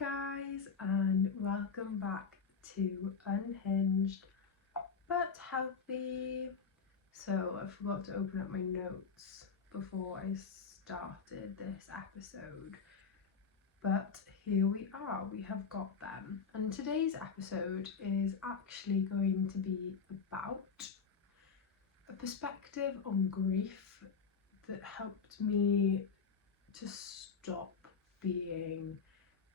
guys, and welcome back to Unhinged but Healthy. So I forgot to open up my notes before I started this episode, but here we are, we have got them. And today's episode is actually going to be about a perspective on grief that helped me to stop being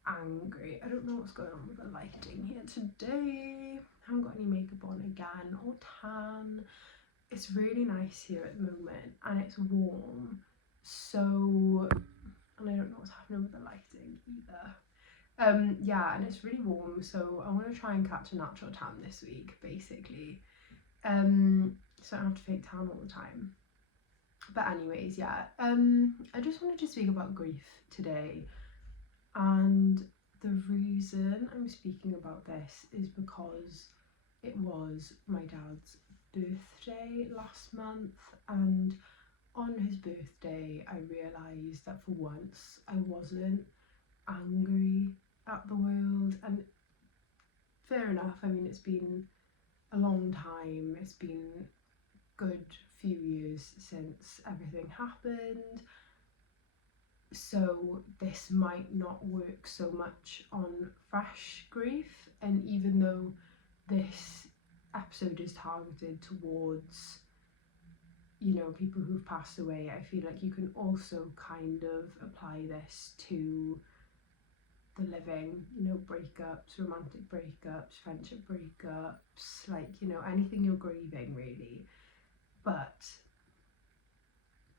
angry. I don't know what's going on with the lighting here today. I haven't got any makeup on again or tan. It's really nice here at the moment and it's warm, so, and I don't know what's happening with the lighting either. Yeah, and it's really warm, so I want to try and catch a natural tan this week basically, so I don't have to fake tan all the time. But anyways, yeah, I just wanted to speak about grief today. And the reason I'm speaking about this is because it was my dad's birthday last month, and on his birthday I realised that for once I wasn't angry at the world. And fair enough, I mean, it's been a long time, it's been a good few years since everything happened, so this might not work so much on fresh grief. And even though this episode is targeted towards, you know, people who've passed away, I feel like you can also kind of apply this to the living, you know, breakups, romantic breakups, friendship breakups, like, you know, anything you're grieving really. But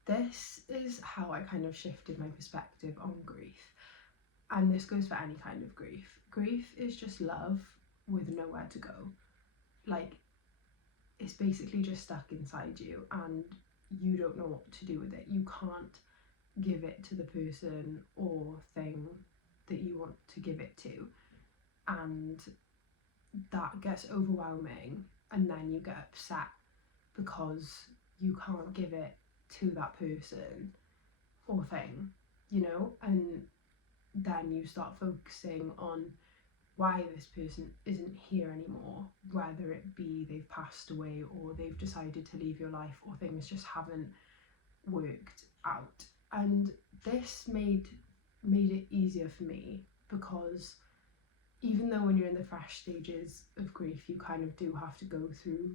this is how I kind of shifted my perspective on grief. And this goes for any kind of grief. Grief is just love with nowhere to go. Like, it's basically just stuck inside you and you don't know what to do with it. You can't give it to the person or thing that you want to give it to. And that gets overwhelming, and then you get upset because you can't give it to that person or thing, you know, and then you start focusing on why this person isn't here anymore, whether it be they've passed away or they've decided to leave your life or things just haven't worked out. And this made it easier for me, because even though when you're in the fresh stages of grief you kind of do have to go through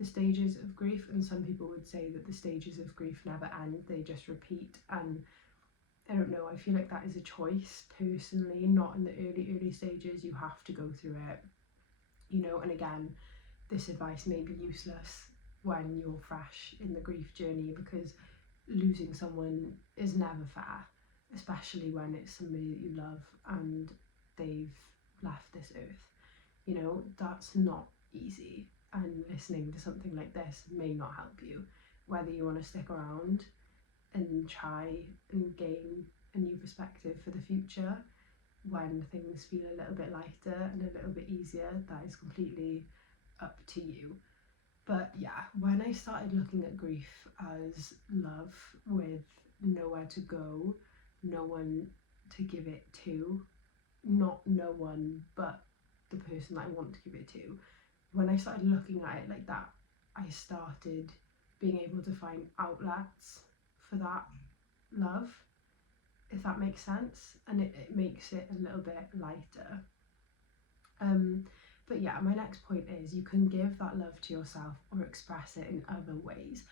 the stages of grief, and some people would say that the stages of grief never end, they just repeat. And I don't know, I feel like that is a choice personally. Not in the early stages, you have to go through it, you know. And again, this advice may be useless when you're fresh in the grief journey, because losing someone is never fair, especially when it's somebody that you love and they've left this earth, you know. That's not easy, and listening to something like this may not help you, whether you want to stick around and try and gain a new perspective for the future when things feel a little bit lighter and a little bit easier. That is completely up to you. But yeah, when I started looking at grief as love with nowhere to go, no one to give it to, not no one but the person that I want to give it to, when I started looking at it like that, I started being able to find outlets for that love, if that makes sense, and it makes it a little bit lighter. But yeah, my next point is you can give that love to yourself or express it in other ways.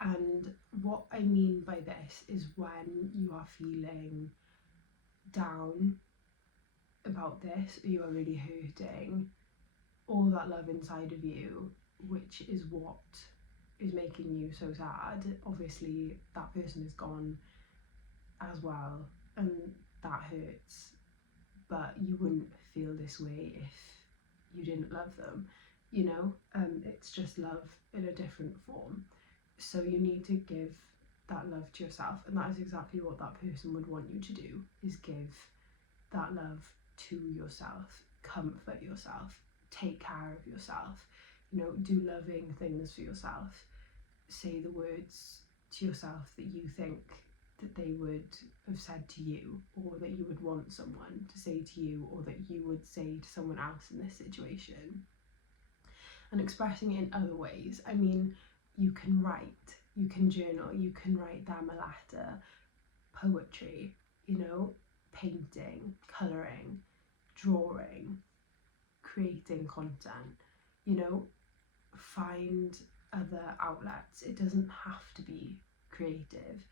And what I mean by this is when you are feeling down about this, or you are really hurting, all that love inside of you, which is what is making you so sad. Obviously that person is gone as well, and that hurts, but you wouldn't feel this way if you didn't love them, you know. It's just love in a different form. So you need to give that love to yourself, and that is exactly what that person would want you to do, is give that love to yourself, comfort yourself, take care of yourself, you know, do loving things for yourself, say the words to yourself that you think that they would have said to you, or that you would want someone to say to you, or that you would say to someone else in this situation. And expressing it in other ways. I mean, you can write, you can journal, you can write them a letter, poetry, you know, painting, colouring, drawing, creating content, you know, find other outlets. It doesn't have to be creative.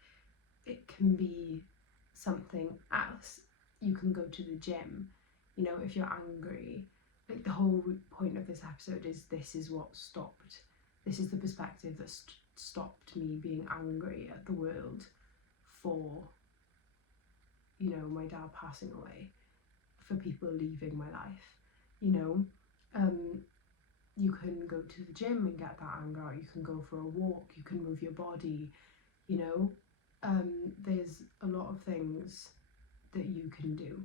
It can be something else. You can go to the gym, you know, if you're angry. Like, the whole point of this episode is this is what stopped, this is the perspective that stopped me being angry at the world for, you know, my dad passing away, for people leaving my life, you know. You can go to the gym and get that anger out, you can go for a walk, you can move your body, you know. There's a lot of things that you can do.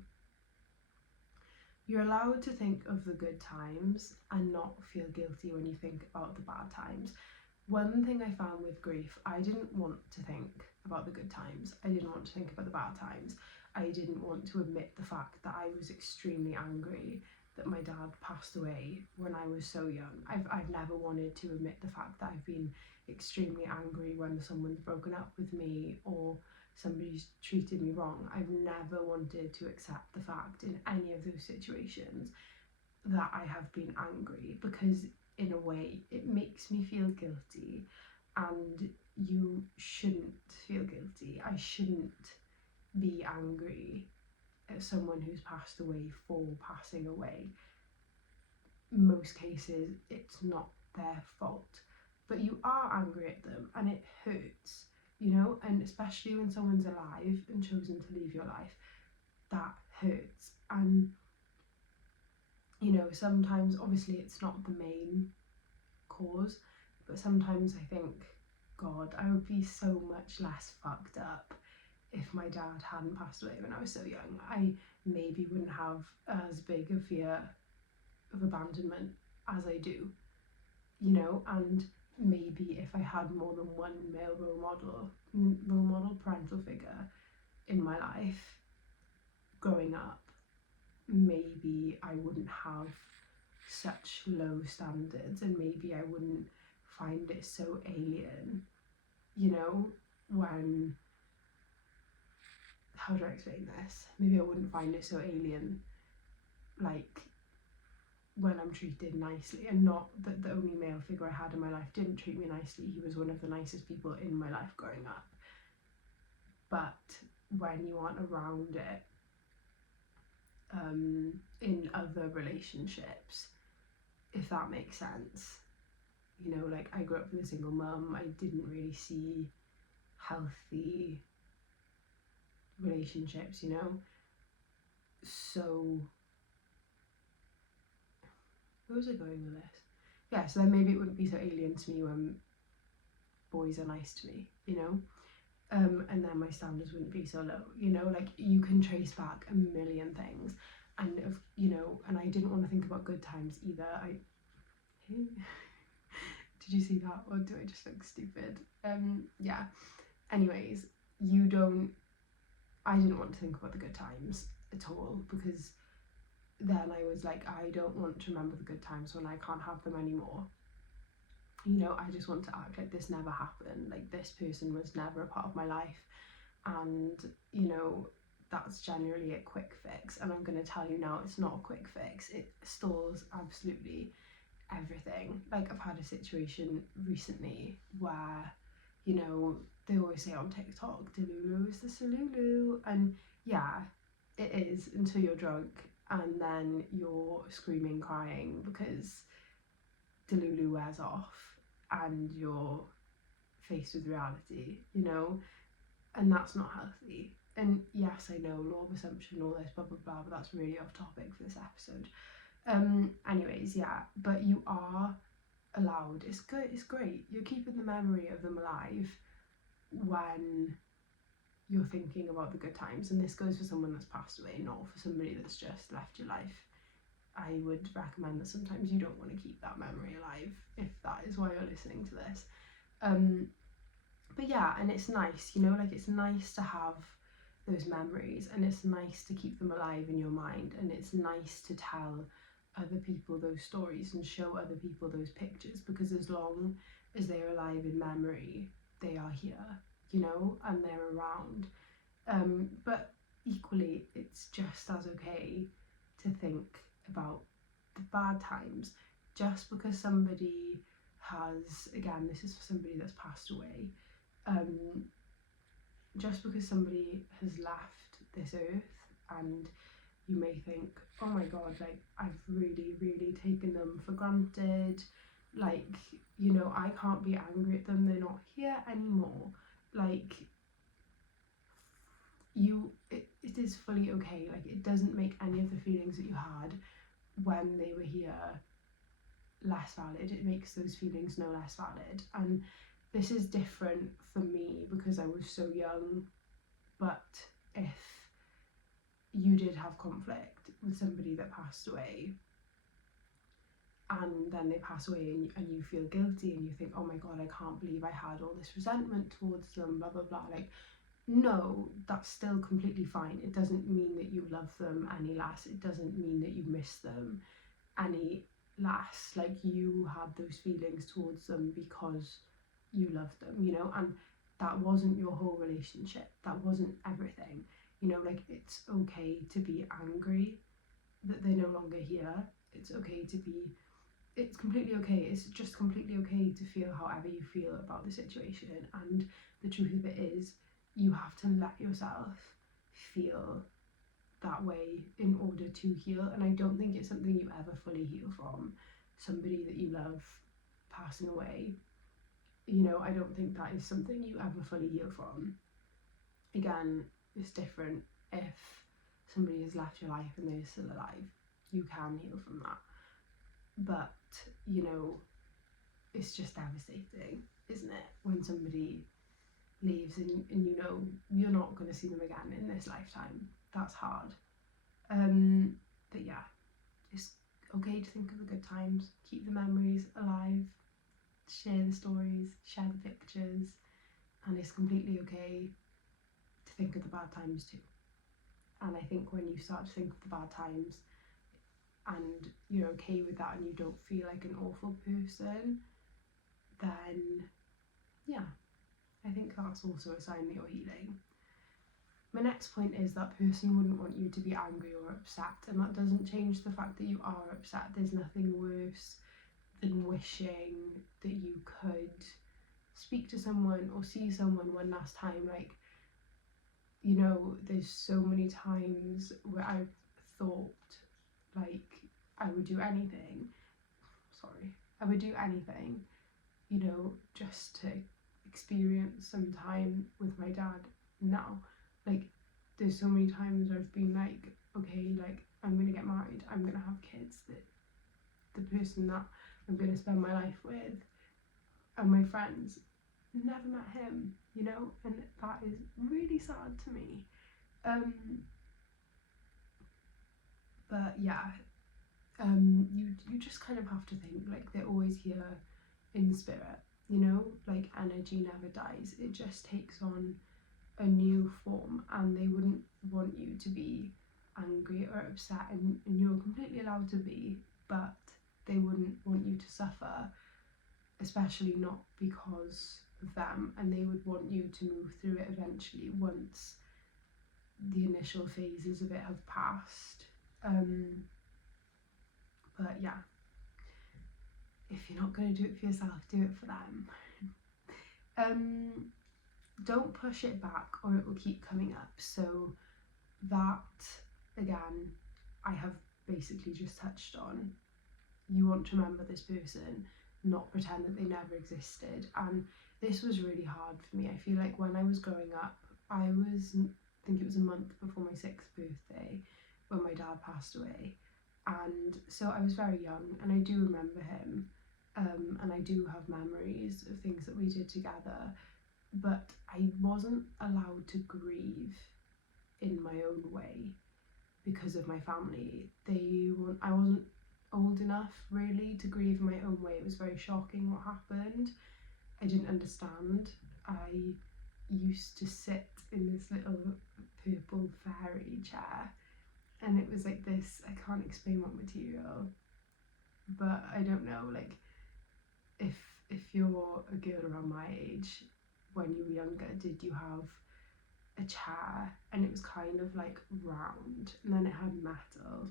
You're allowed to think of the good times and not feel guilty when you think about the bad times. One thing I found with grief, I didn't want to think about the good times. I didn't want to think about the bad times. I didn't want to admit the fact that I was extremely angry that my dad passed away when I was so young. I've never wanted to admit the fact that I've been extremely angry when someone's broken up with me or somebody's treated me wrong. I've never wanted to accept the fact in any of those situations that I have been angry, because in a way it makes me feel guilty, and you shouldn't feel guilty. I shouldn't be angry at someone who's passed away for passing away. Most cases it's not their fault, but you are angry at them and it hurts, you know, and especially when someone's alive and chosen to leave your life, that hurts. And you know, sometimes obviously it's not the main cause, but sometimes I think, God, I would be so much less fucked up if my dad hadn't passed away when I was so young. I maybe wouldn't have as big a fear of abandonment as I do, you know. And maybe if I had more than one male role model, parental figure in my life growing up, maybe I wouldn't have such low standards, and maybe I wouldn't find it so alien, you know, when, how do I explain this? Maybe I wouldn't find it so alien, like, when I'm treated nicely, and not that the only male figure I had in my life didn't treat me nicely. He was one of the nicest people in my life growing up. But when you aren't around it, in other relationships, if that makes sense, you know, like, I grew up with a single mum. I didn't really see healthy relationships, you know. So where was I going with this? Yeah, so then maybe it wouldn't be so alien to me when boys are nice to me, you know. And then my standards wouldn't be so low, you know. Like, you can trace back a million things, and if, you know, and I didn't want to think about good times either. Did you see that, or do I just look stupid? Yeah, anyways, I didn't want to think about the good times at all, because then I was like, I don't want to remember the good times when I can't have them anymore. You know, I just want to act like this never happened, like this person was never a part of my life. And, you know, that's generally a quick fix. And I'm going to tell you now, it's not a quick fix. It stalls absolutely everything. Like, I've had a situation recently where, you know, they always say on TikTok, Delulu is the Salulu. And yeah, it is, until you're drunk and then you're screaming, crying because Delulu wears off and you're faced with reality, you know, and that's not healthy. And yes, I know, law of assumption, all this blah blah blah, but that's really off topic for this episode. Anyways, yeah, but you are allowed, it's good, it's great, you're keeping the memory of them alive when you're thinking about the good times. And this goes for someone that's passed away, not for somebody that's just left your life. I would recommend that sometimes you don't want to keep that memory alive if that is why you're listening to this. But yeah, and it's nice, you know, like it's nice to have those memories, and it's nice to keep them alive in your mind, and it's nice to tell other people those stories and show other people those pictures, because as long as they're alive in memory, they are here, you know, and they're around. But equally, it's just as okay to think about the bad times. Just because somebody has, again, this is for somebody that's passed away, um, just because somebody has left this earth, and you may think, oh my god, like I've really, really taken them for granted, like, you know, I can't be angry at them, they're not here anymore. Like, it is fully okay. Like, it doesn't make any of the feelings that you had when they were here less valid. It makes those feelings no less valid. And this is different for me because I was so young. But if you did have conflict with somebody that passed away, and then they pass away, and you feel guilty, and you think, oh my god, I can't believe I had all this resentment towards them, blah blah blah, like, no, that's still completely fine. It doesn't mean that you love them any less. It doesn't mean that you miss them any less. Like, you had those feelings towards them because you loved them, you know, and that wasn't your whole relationship. That wasn't everything, you know. Like, it's okay to be angry that they're no longer here. It's okay to be, it's completely okay. It's just completely okay to feel however you feel about the situation. And the truth of it is, you have to let yourself feel that way in order to heal. And I don't think it's something you ever fully heal from. Somebody that you love passing away, you know, I don't think that is something you ever fully heal from. Again, it's different if somebody has left your life and they're still alive. You can heal from that. But, you know, it's just devastating, isn't it, when somebody leaves and you know you're not going to see them again in this lifetime. That's hard. But yeah, it's okay to think of the good times, keep the memories alive, share the stories, share the pictures, and it's completely okay to think of the bad times too. And I think when you start to think of the bad times and you're okay with that and you don't feel like an awful person, then yeah, I think that's also a sign that you're healing. My next point is that person wouldn't want you to be angry or upset, and that doesn't change the fact that you are upset. There's nothing worse than wishing that you could speak to someone or see someone one last time. Like, you know, there's so many times where I've thought, like, I would do anything, you know, just to experience some time with my dad now. Like, there's so many times where I've been like, okay, like, I'm gonna get married, I'm gonna have kids, that the person that I'm gonna spend my life with and my friends, never met him, you know, and that is really sad to me. But yeah, you just kind of have to think, like, they're always here in spirit, you know, like, energy never dies. It just takes on a new form, and they wouldn't want you to be angry or upset, and you're completely allowed to be, but they wouldn't want you to suffer, especially not because of them, and they would want you to move through it eventually once the initial phases of it have passed. But yeah, if you're not going to do it for yourself, do it for them. Don't push it back or it will keep coming up. So that, again, I have basically just touched on. You want to remember this person, not pretend that they never existed. And this was really hard for me. I feel like when I was growing up, I think it was a month before my 6th birthday when my dad passed away. And so I was very young, and I do remember him, and I do have memories of things that we did together, but I wasn't allowed to grieve in my own way because of my family. I wasn't old enough really to grieve in my own way. It was very shocking what happened. I didn't understand, I used to sit in this little purple fairy chair, and it was like this, I can't explain what material, but I don't know, like if you're a girl around my age, when you were younger, did you have a chair and it was kind of like round and then it had metal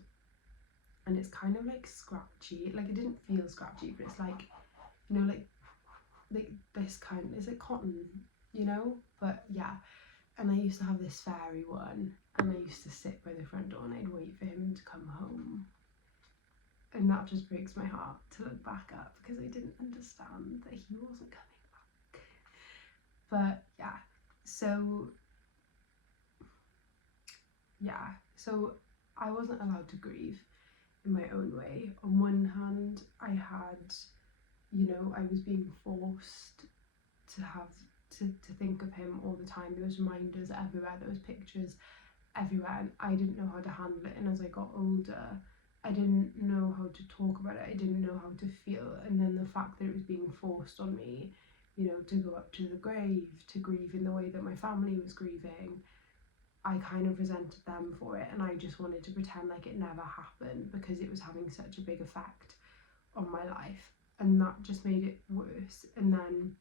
and it's kind of like scratchy, like it didn't feel scratchy, but it's like, you know, like this kind, is it cotton, you know? But yeah, and I used to have this fairy one, and I used to sit by the front door and I'd wait for him to come home, and that just breaks my heart to look back at, because I didn't understand that he wasn't coming back. But yeah, so I wasn't allowed to grieve in my own way. On one hand, I had, you know, I was being forced to have to think of him all the time. There was reminders everywhere, there was pictures everywhere, and I didn't know how to handle it. And as I got older, I didn't know how to talk about it, I didn't know how to feel. And then the fact that it was being forced on me, you know, to go up to the grave, to grieve in the way that my family was grieving, I kind of resented them for it, and I just wanted to pretend like it never happened, because it was having such a big effect on my life, and that just made it worse. And then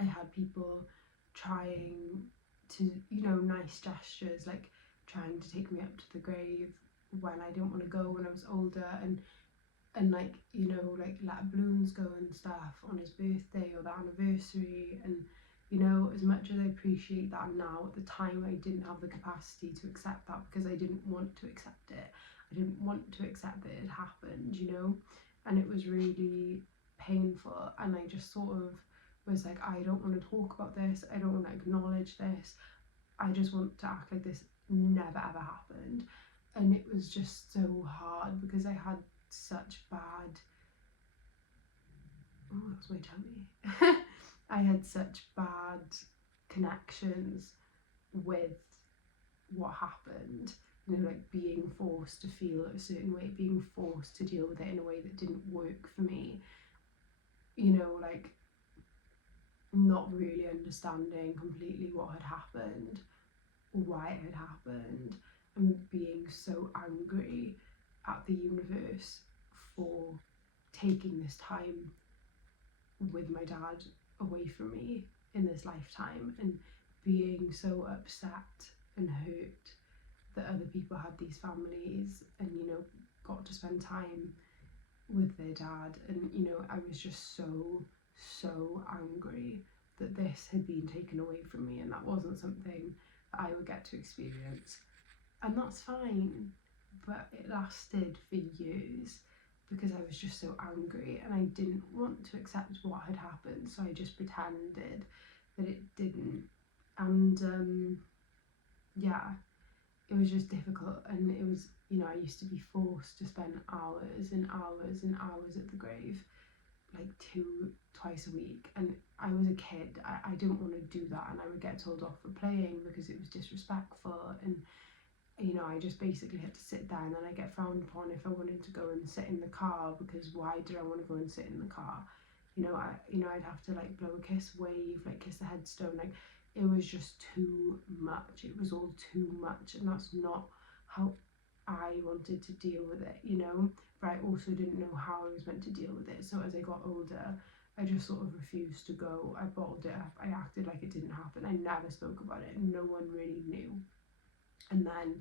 I had people trying to, you know, nice gestures, like trying to take me up to the grave when I didn't want to go when I was older, and like, you know, like let balloons go and stuff on his birthday or the anniversary. And you know, as much as I appreciate that now, at the time I didn't have the capacity to accept that, because I didn't want to accept it. I didn't want to accept that it had happened, you know, and it was really painful. And I just sort of was like, I don't want to talk about this, I don't want to acknowledge this, I just want to act like this never ever happened. And it was just so hard, because I had such bad, oh, that's my tummy. I had such bad connections with what happened, you know, like being forced to feel a certain way, being forced to deal with it in a way that didn't work for me, you know, like not really understanding completely what had happened, why it had happened, and being so angry at the universe for taking this time with my dad away from me in this lifetime, and being so upset and hurt that other people had these families and, you know, got to spend time with their dad. And you know, I was just so angry that this had been taken away from me, and that wasn't something that I would get to experience. And that's fine, but it lasted for years, because I was just so angry and I didn't want to accept what had happened, so I just pretended that it didn't. And yeah, it was just difficult. And it was, you know, I used to be forced to spend hours and hours and hours at the grave, like twice a week. And I was a kid, I didn't want to do that, and I would get told off for playing because it was disrespectful. And you know, I just basically had to sit there, and then I get frowned upon if I wanted to go and sit in the car, because why did I want to go and sit in the car? You know, I'd have to like blow a kiss, wave, like kiss the headstone, like it was just too much. It was all too much, and that's not how I wanted to deal with it, you know. But I also didn't know how I was meant to deal with it. So as I got older, I just sort of refused to go. I bottled it up. I acted like it didn't happen. I never spoke about it, and no one really knew. And then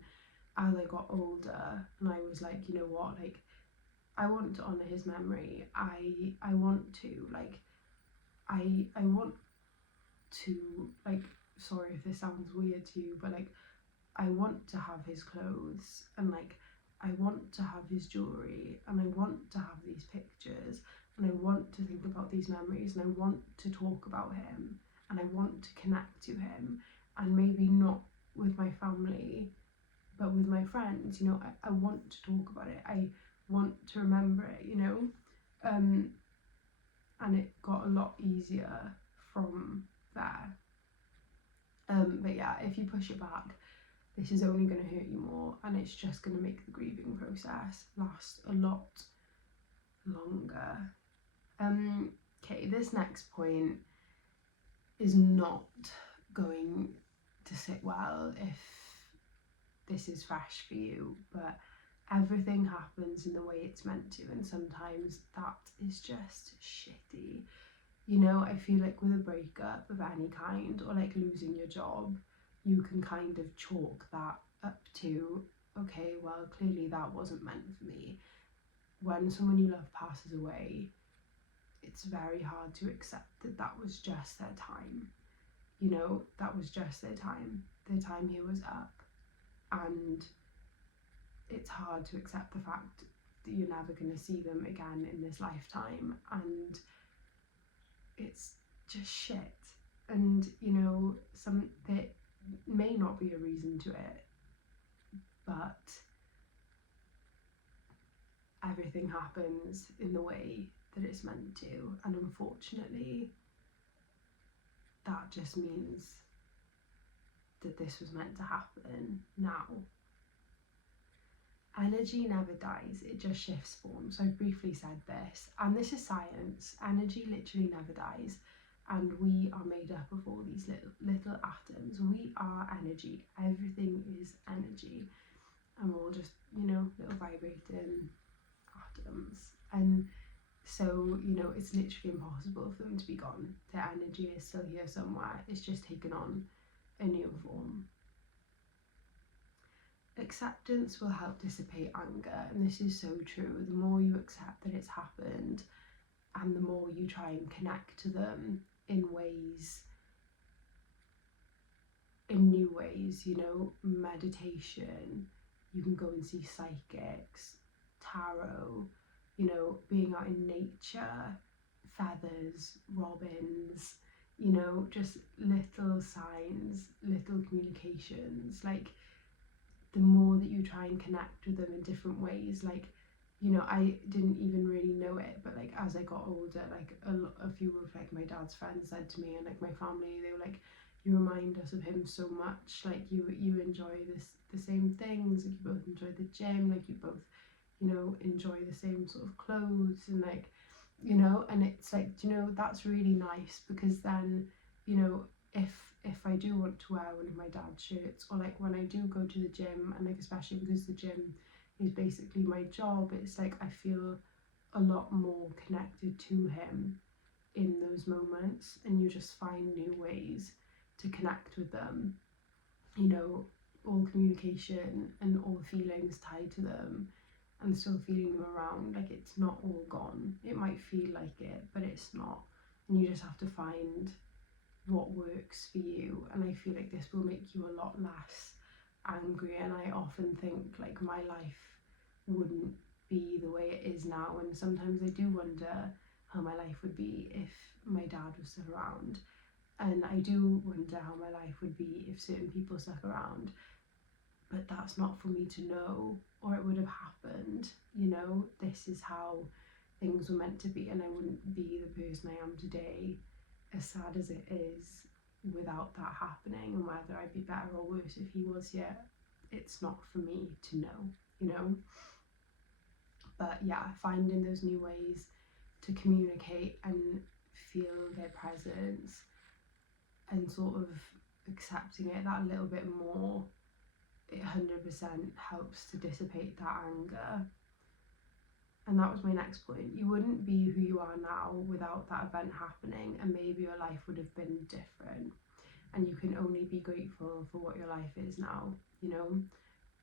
as I got older, and I was like, you know what, like I want to honour his memory. I want to, like, I want to, like, sorry if this sounds weird to you, but like I want to have his clothes, and like I want to have his jewellery, and I want to have these pictures, and I want to think about these memories, and I want to talk about him, and I want to connect to him. And maybe not with my family, but with my friends, you know, I want to talk about it, I want to remember it, you know. And it got a lot easier from there. But yeah, if you push it back, this is only going to hurt you more, and it's just going to make the grieving process last a lot longer. Okay, this next point is not going to sit well if this is fresh for you, but everything happens in the way it's meant to, and sometimes that is just shitty. You know, I feel like with a breakup of any kind, or like losing your job, you can kind of chalk that up to, okay, well, clearly that wasn't meant for me. When someone you love passes away, it's very hard to accept that that was just their time. You know, that was just their time. Their time here was up. And it's hard to accept the fact that you're never going to see them again in this lifetime. And it's just shit. And, you know, there may not be a reason to it, but everything happens in the way that it's meant to, and unfortunately that just means that this was meant to happen now. Energy never dies, it just shifts form. So I've briefly said this, and this is science. Energy literally never dies, and we are made up of all these little atoms. We are energy, everything is energy, and we're all just, you know, little vibrating atoms. And so, you know, it's literally impossible for them to be gone. Their energy is still here somewhere, it's just taken on a new form. Acceptance will help dissipate anger, and this is so true. The more you accept that it's happened, and the more you try and connect to them in new ways, you know, meditation, you can go and see psychics, tarot, you know, being out in nature, feathers, robins, you know, just little signs, little communications. Like, the more that you try and connect with them in different ways, like, you know, I didn't even really know it, but like as I got older, like a few of like my dad's friends said to me, and like my family, they were like, you remind us of him so much, like you enjoy the same things, like you both enjoy the gym, like you both, you know, enjoy the same sort of clothes, and like, you know, and it's like, you know, that's really nice, because then, you know, if I do want to wear one of my dad's shirts, or like when I do go to the gym, and like especially because the gym is basically my job, it's like I feel a lot more connected to him in those moments, and you just find new ways to connect with them, you know, all communication and all feelings tied to them, and still feeling them around. Like, it's not all gone. It might feel like it, but it's not, and you just have to find what works for you. And I feel like this will make you a lot less angry, and I often think like my life wouldn't be the way it is now, and sometimes I do wonder how my life would be if my dad was still around, and I do wonder how my life would be if certain people stuck around, but that's not for me to know, or it would have happened. You know, this is how things were meant to be, and I wouldn't be the person I am today, as sad as it is, without that happening. And whether I'd be better or worse if he was here, it's not for me to know, you know. But yeah, finding those new ways to communicate and feel their presence, and sort of accepting it that little bit more, it 100% helps to dissipate that anger. And that was my next point. You wouldn't be who you are now without that event happening, and maybe your life would have been different. And you can only be grateful for what your life is now, you know?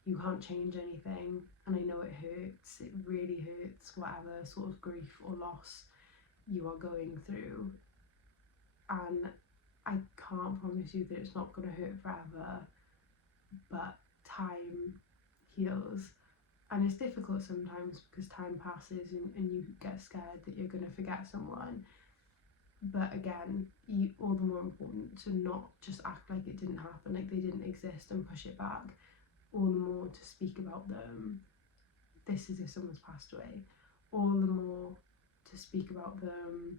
You can't change anything, and I know it hurts. It really hurts, whatever sort of grief or loss you are going through. And I can't promise you that it's not going to hurt forever, but time heals. And it's difficult sometimes because time passes, and you get scared that you're going to forget someone. But again, all the more important to not just act like it didn't happen, like they didn't exist, and push it back. All the more to speak about them. This is if someone's passed away. All the more to speak about them,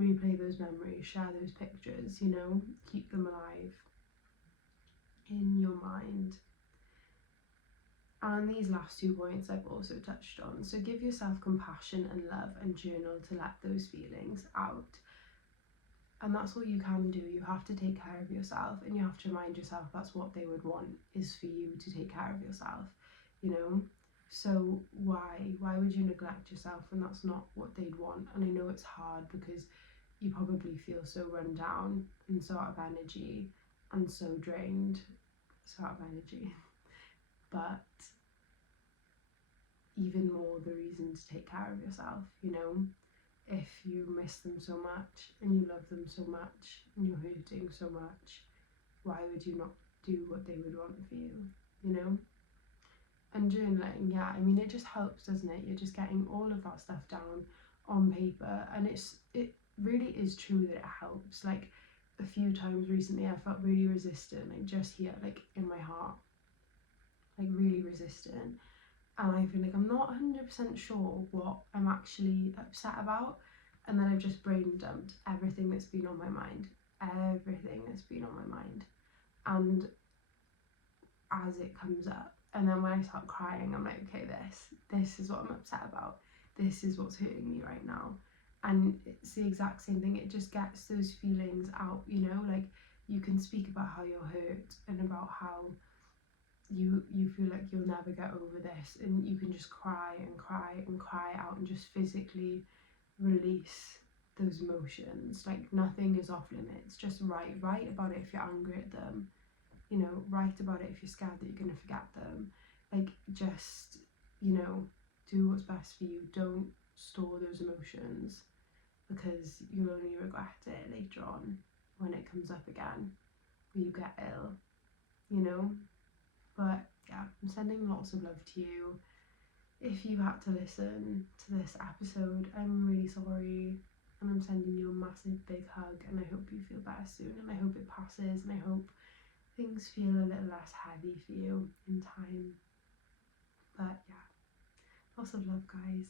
replay those memories, share those pictures, you know, keep them alive in your mind. And these last 2 points I've also touched on. So give yourself compassion and love, and journal to let those feelings out. And that's all you can do. You have to take care of yourself, and you have to remind yourself that's what they would want, is for you to take care of yourself, you know? So why would you neglect yourself when that's not what they'd want? And I know it's hard because you probably feel so run down and so out of energy and so drained, so out of energy. But even more the reason to take care of yourself, you know? If you miss them so much and you love them so much and you're hurting so much, why would you not do what they would want for you, you know? And journaling, yeah, I mean, it just helps, doesn't it? You're just getting all of that stuff down on paper, and it really is true that it helps. Like, a few times recently I felt really resistant, like just here, like in my heart, like really resistant, and I feel like I'm not 100% sure what I'm actually upset about, and then I've just brain dumped everything that's been on my mind, and as it comes up, and then when I start crying, I'm like, okay, this is what I'm upset about, this is what's hurting me right now. And it's the exact same thing, it just gets those feelings out, you know? Like, you can speak about how you're hurt and about how you feel like you'll never get over this, and you can just cry and cry and cry out and just physically release those emotions. Like, nothing is off limits. Just write about it if you're angry at them, you know, write about it if you're scared that you're going to forget them. Like, just, you know, do what's best for you. Don't store those emotions, because you'll only regret it later on when it comes up again, or you get ill, you know? But yeah, I'm sending lots of love to you. If you had to listen to this episode, I'm really sorry, and I'm sending you a massive big hug, and I hope you feel better soon, and I hope it passes, and I hope things feel a little less heavy for you in time. But yeah, lots of love, guys.